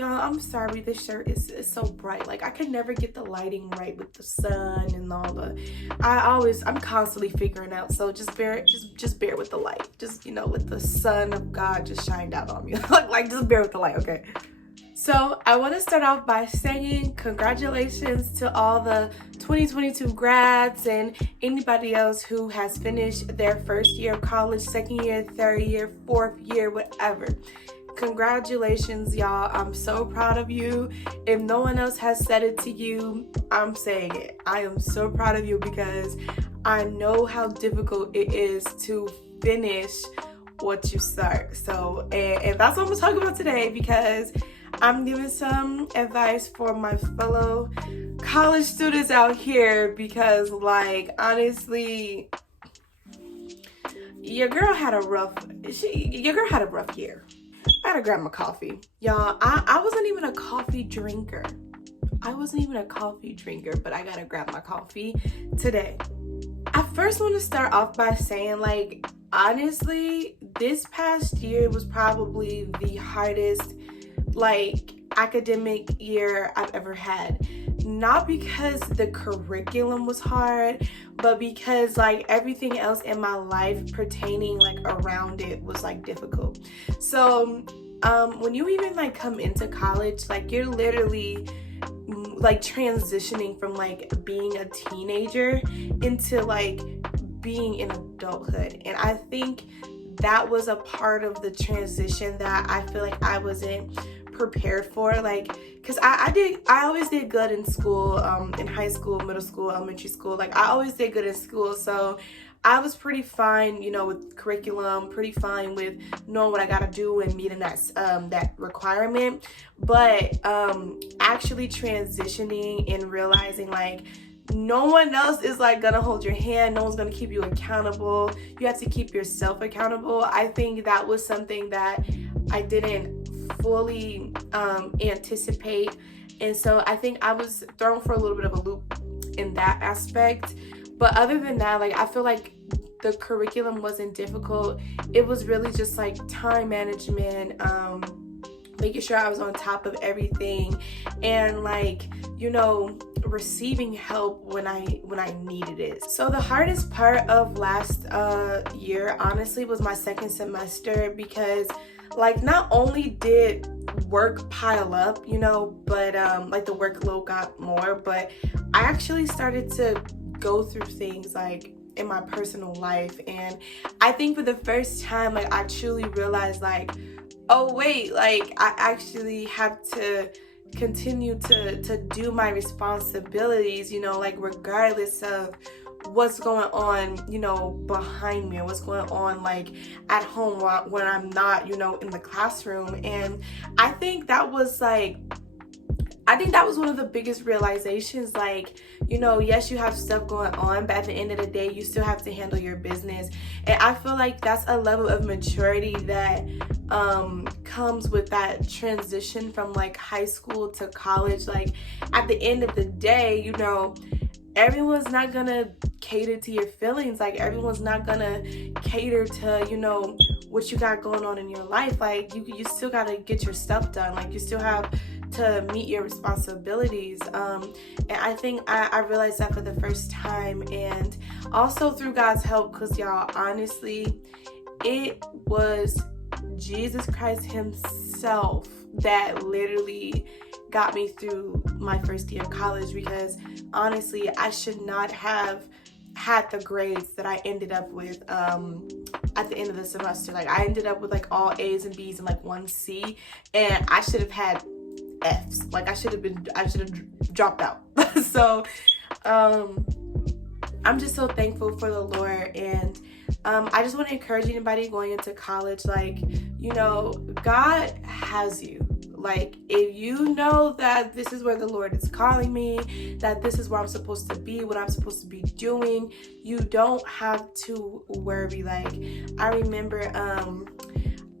Y'all, I'm sorry, this shirt is so bright. Like, I could never get the lighting right with the sun and all I'm constantly figuring out. So just bear with the light. Just, let the sun of God just shined out on me. like, just bear with the light, okay? So I want to start off by saying congratulations to all the 2022 grads and anybody else who has finished their first year of college, second year, third year, fourth year, whatever. Congratulations, y'all. I'm so proud of you. If no one else has said it to you, I'm saying it. I am so proud of you because I know how difficult it is to finish what you start. So, and that's what I'm gonna talk about today, because I'm giving some advice for my fellow college students out here, because honestly, your girl had a rough year. I gotta grab my coffee. Y'all, I wasn't even a coffee drinker. But I gotta grab my coffee today. I first want to start off by saying, honestly, this past year was probably the hardest, academic year I've ever had. Not because the curriculum was hard, but because everything else in my life pertaining around it was difficult. So when you even come into college, you're literally transitioning from being a teenager into being in adulthood. And I think that was a part of the transition that I feel like I wasn't prepared for, because I always did good in school, in high school, middle school, elementary school. I always did good in school, so I was pretty fine, with curriculum, pretty fine with knowing what I gotta do and meeting that requirement. But actually transitioning and realizing no one else is gonna hold your hand, no one's gonna keep you accountable, you have to keep yourself accountable. I think that was something that I didn't fully anticipate, and so I think I was thrown for a little bit of a loop in that aspect. But other than that, I feel like the curriculum wasn't difficult. It was really just time management, making sure I was on top of everything, and receiving help when I needed it. So the hardest part of last year honestly was my second semester, because not only did work pile up, but the workload got more, but I actually started to go through things in my personal life. And I think for the first time, I truly realized oh wait, I actually have to continue to do my responsibilities, regardless of what's going on, behind me, or what's going on at home when I'm not, in the classroom. And I think that was one of the biggest realizations. Yes, you have stuff going on, but at the end of the day, you still have to handle your business. And I feel like that's a level of maturity that comes with that transition from high school to college. At the end of the day, everyone's not gonna cater to your feelings. Everyone's not gonna cater to, what you got going on in your life. You still gotta get your stuff done. You still have to meet your responsibilities. And I think I realized that for the first time, and also through God's help, because y'all, honestly, it was Jesus Christ himself that literally got me through my first year of college, because honestly, I should not have had the grades that I ended up with at the end of the semester. I ended up with all A's and B's and one C, and I should have had F's. I should have dropped out. So I'm just so thankful for the Lord. And I just want to encourage anybody going into college, God has you. If you know that this is where the Lord is calling me, that this is where I'm supposed to be, what I'm supposed to be doing, you don't have to worry. I remember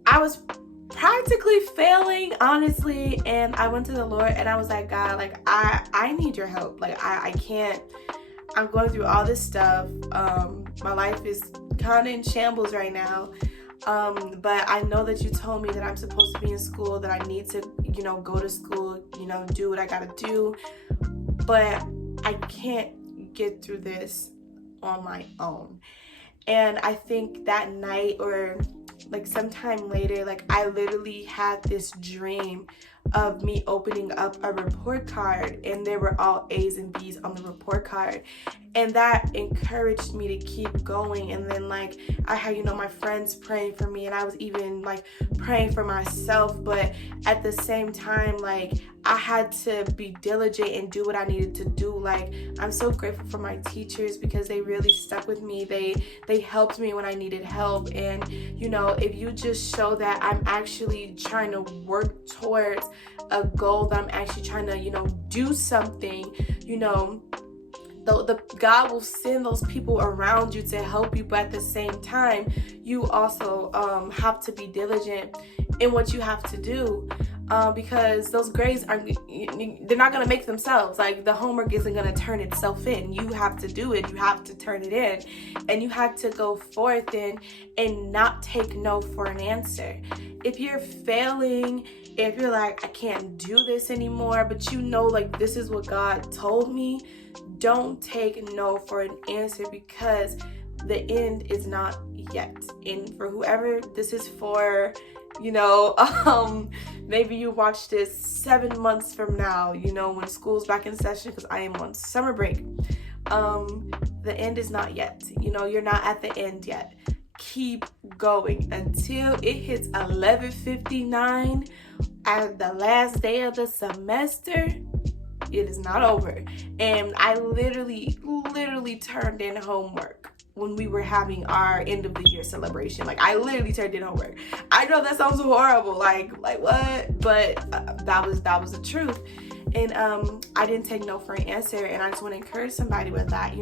I was practically failing, honestly, and I went to the Lord and I was like, God, I need your help. I can't, I'm going through all this stuff. My life is kind of in shambles right now. But I know that you told me that I'm supposed to be in school, that I need to, go to school, do what I gotta do. But I can't get through this on my own. And I think that night, or like sometime later, like I literally had this dream of me opening up a report card, and there were all A's and B's on the report card, and that encouraged me to keep going. And then like I had my friends praying for me, and I was even like praying for myself, but at the same time, like I had to be diligent and do what I needed to do. Like I'm so grateful for my teachers, because they really stuck with me. They helped me when I needed help. And if you just show that I'm actually trying to work towards a goal, that I'm actually trying to do something, the God will send those people around you to help you. But at the same time, you also have to be diligent in what you have to do. Because those grades they're not going to make themselves. Like the homework isn't going to turn itself in. You have to do it. You have to turn it in. And you have to go forth and not take no for an answer. If you're failing, if you're like, I can't do this anymore, but like this is what God told me, don't take no for an answer, because the end is not yet. And for whoever this is for, maybe you watch this 7 months from now, when school's back in session, because I am on summer break. The end is not yet. You're not at the end yet. Keep going until it hits 11:59 at the last day of the semester. It is not over. And I literally turned in homework when we were having our end of the year celebration. Like I literally turned in homework. I know that sounds horrible, like what? But that was the truth. And I didn't take no for an answer. And I just want to encourage somebody with that.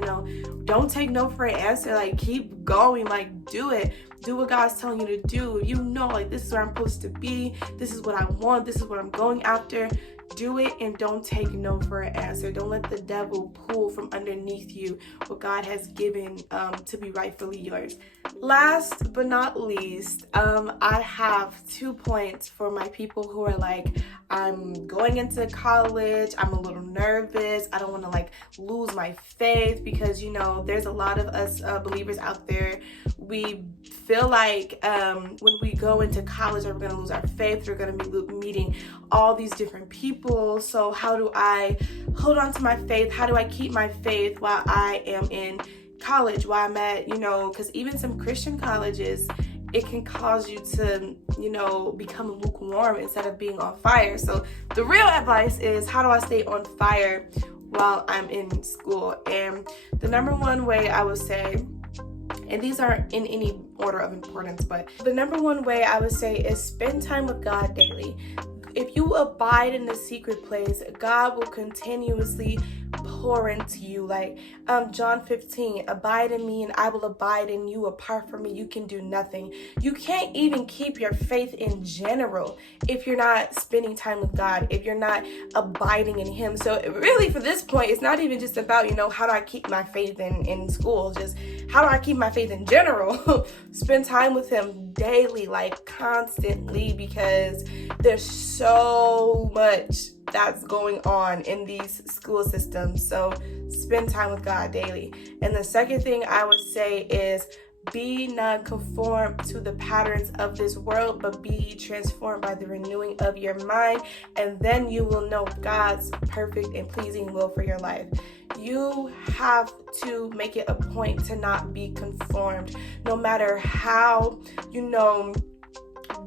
Don't take no for an answer. Like keep going. Like do it. Do what God's telling you to do. Like this is where I'm supposed to be. This is what I want. This is what I'm going after. Do it, and don't take no for an answer. Don't let the devil pull from underneath you what God has given to be rightfully yours. Last but not least, I have 2 points for my people who are like, I'm going into college, I'm a little nervous, I don't want to like lose my faith, because there's a lot of us believers out there. We feel like when we go into college, we're going to lose our faith. We're going to be meeting all these different people. So how do I hold on to my faith? How do I keep my faith while I am in college, while I'm at, because even some Christian colleges, it can cause you to, become lukewarm instead of being on fire. So the real advice is, how do I stay on fire while I'm in school? And the number one way I would say, and these aren't in any order of importance, but the number one way I would say is spend time with God daily. If you abide in the secret place, God will continuously pour into you. Like John 15, abide in me and I will abide in you. Apart from me, you can do nothing. You can't even keep your faith in general if you're not spending time with God, if you're not abiding in him. So really for this point, it's not even just about, how do I keep my faith in school? Just how do I keep my faith in general? Spend time with him daily, like constantly, because there's so much that's going on in these school systems. So spend time with God daily. And the second thing I would say is, be not conformed to the patterns of this world, but be transformed by the renewing of your mind, and then you will know God's perfect and pleasing will for your life. You have to make it a point to not be conformed, no matter how,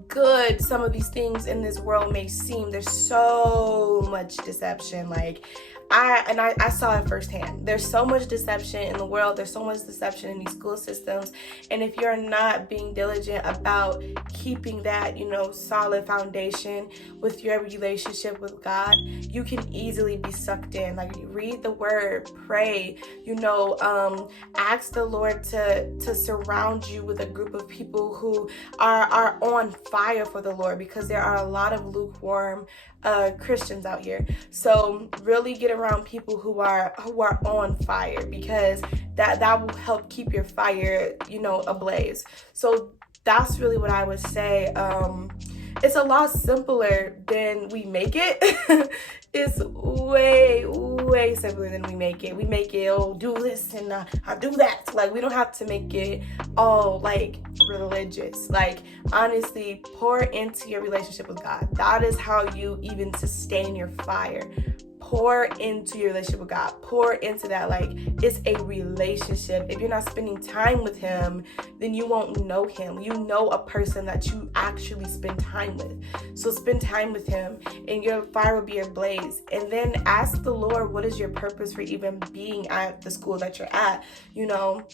good some of these things in this world may seem. There's so much deception. Like I saw it firsthand. There's so much deception in the world. There's so much deception in these school systems. And if you're not being diligent about keeping that, solid foundation with your relationship with God, you can easily be sucked in. Like, read the word, pray, ask the Lord to surround you with a group of people who are on fire for the Lord, because there are a lot of lukewarm Christians out here. So really get around people who are on fire, because that will help keep your fire, ablaze. So that's really what I would say. It's a lot simpler than we make it. It's way, way simpler than we make it. We make it, oh, do this and I do that. Like, we don't have to make it all like religious. Like, honestly, pour into your relationship with God. That is how you even sustain your fire. Pour into your relationship with God. Pour into that. Like, it's a relationship. If you're not spending time with him, then you won't know him. You know a person that you actually spend time with. So spend time with him and your fire will be ablaze. And then ask the Lord, what is your purpose for even being at the school that you're at? You know,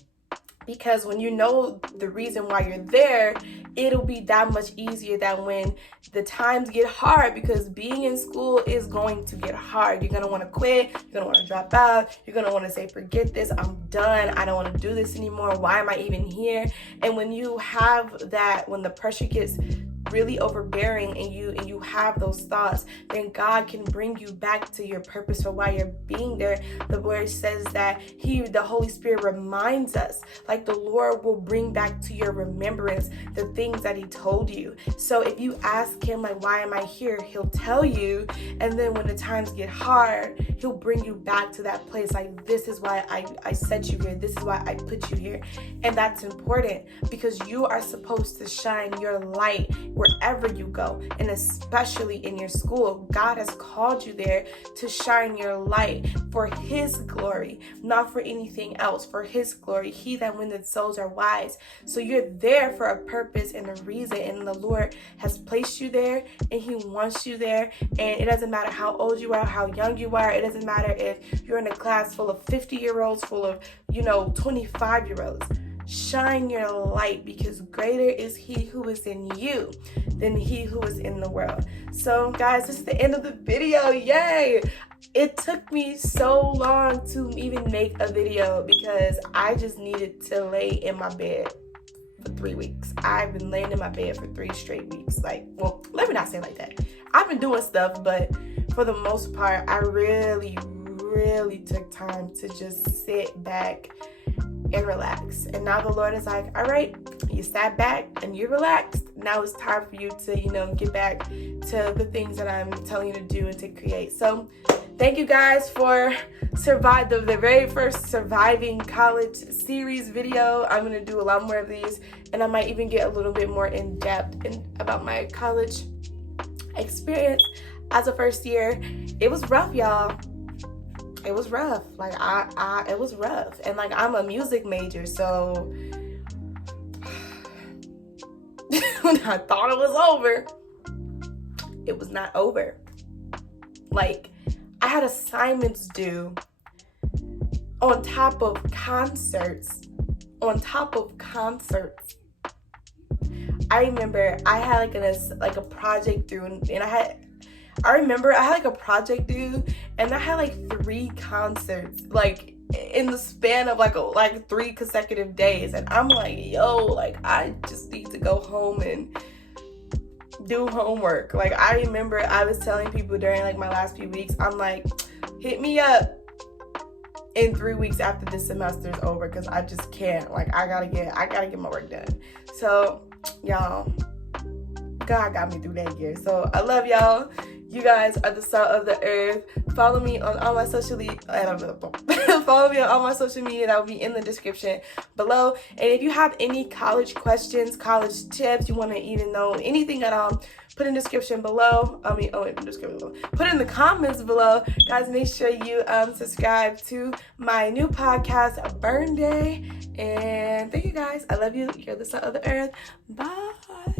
because when you know the reason why you're there, it'll be that much easier than when the times get hard, because being in school is going to get hard. You're going to want to quit. You're going to want to drop out. You're going to want to say, forget this. I'm done. I don't want to do this anymore. Why am I even here? And when you have that, when the pressure gets really overbearing and you have those thoughts, then God can bring you back to your purpose for why you're being there. The word says that the Holy Spirit reminds us, like the Lord will bring back to your remembrance the things that he told you. So if you ask him, like, why am I here? He'll tell you. And then when the times get hard, he'll bring you back to that place. Like, this is why I set you here. This is why I put you here. And that's important, because you are supposed to shine your light wherever you go, and especially in your school. God has called you there to shine your light for his glory, not for anything else, for his glory. He that winneth souls are wise. So you're there for a purpose and a reason, and the Lord has placed you there, and he wants you there. And it doesn't matter how old you are, how young you are. It doesn't matter if you're in a class full of 50-year-olds, full of 25-year-olds. Shine your light, because greater is he who is in you than he who is in the world. So guys, this is the end of the video. Yay! It took me so long to even make a video because I just needed to lay in my bed for 3 weeks. I've been laying in my bed for 3 straight weeks. Like, well, let me not say it like that. I've been doing stuff, but for the most part, I really took time to just sit back and relax. And now the Lord is like, all right, you sat back and you relaxed. Now it's time for you to, get back to the things that I'm telling you to do and to create. So thank you guys for the very first surviving college series video. I'm going to do a lot more of these, and I might even get a little bit more in depth about my college experience as a first year. It was rough, y'all. It was rough. Like, it was rough. And like, I'm a music major, so when I thought it was over, it was not over. Like, I had assignments due on top of concerts. I remember I had like a project due, and I remember I had like a project due, and I had like 3 concerts, like in the span of like 3 consecutive days. And I'm like, yo, like, I just need to go home and do homework. Like, I remember I was telling people during like my last few weeks, I'm like, hit me up in 3 weeks after this semester is over, because I just can't. Like, I gotta get my work done. So y'all, God got me through that year. So I love y'all. You guys are the salt of the earth. Follow me on all my social media. Follow me on all my social media. That will be in the description below. And if you have any college questions, college tips, you want to even know anything at all, put in the description below. Put it in the comments below. Guys, make sure you subscribe to my new podcast, Burnday. And thank you guys. I love you. You're the salt of the earth. Bye.